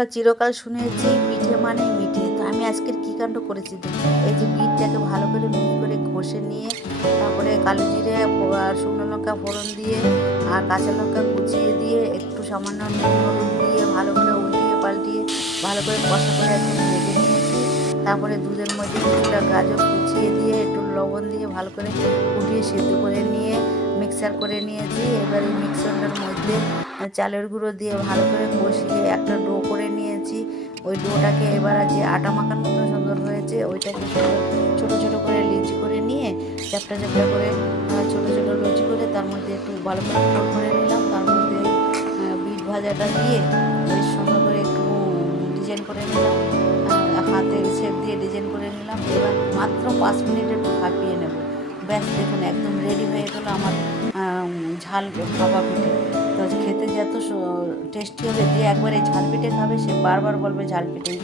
আমরা চিরকাল শুনেছি পিঠে মানে মিঠে, তো আমি আজকের কী কাণ্ড করেছি দেখুন। এই যে বিটটাকে ভালো করে মিহি করে ঘষে নিয়ে তারপরে কালো জিরে আর শুকনো লঙ্কা ফোড়ন দিয়ে আর কাঁচা লঙ্কা কুচিয়ে দিয়ে একটু সামান্য নুন হলুদ দিয়ে ভালো করে উল্টিয়ে পাল্টিয়ে ভালো করে কষা করে একদম ভেজে নিয়েছি। তারপরে দুধের মধ্যে কিছুটা গাজর কুচিয়ে দিয়ে একটু লবণ দিয়ে ভালো করে ফুটিয়ে সিদ্ধ করে নিয়ে মিক্সার করে নিয়েছি। এবার এই মিক্সারটার মধ্যে চালের গুঁড়ো দিয়ে ভালো করে কষিয়ে একটা ডো করে নিয়েছি। ওই ডোটাকে এবার যে আটা মাখার মতো সুন্দর হয়েছে ওইটাকে ছোটো ছোটো করে লিচি করে নিয়ে চ্যাপটা চ্যাপটা করে ছোটো ছোটো লুচি করে তার মধ্যে একটু ভালো করে ফোড়ন করে নিলাম। তার মধ্যে বিট ভাজাটা দিয়ে বেশ সুন্দর করে একটু ডিজাইন করে নিলাম, হাতে শেপ দিয়ে ডিজাইন করে নিলাম। এবার মাত্র 5 মিনিট একটু ভাপিয়ে নেব। ব্যাস দেখুন একদম রেডি হয়ে গেল আমার ঝাল ভাপা পিঠে। তো খেতে যত টেস্টি হবে, যে একবার এই ঝাল পিঠে খাবে সে বারবার বলবে ঝাল পিঠে।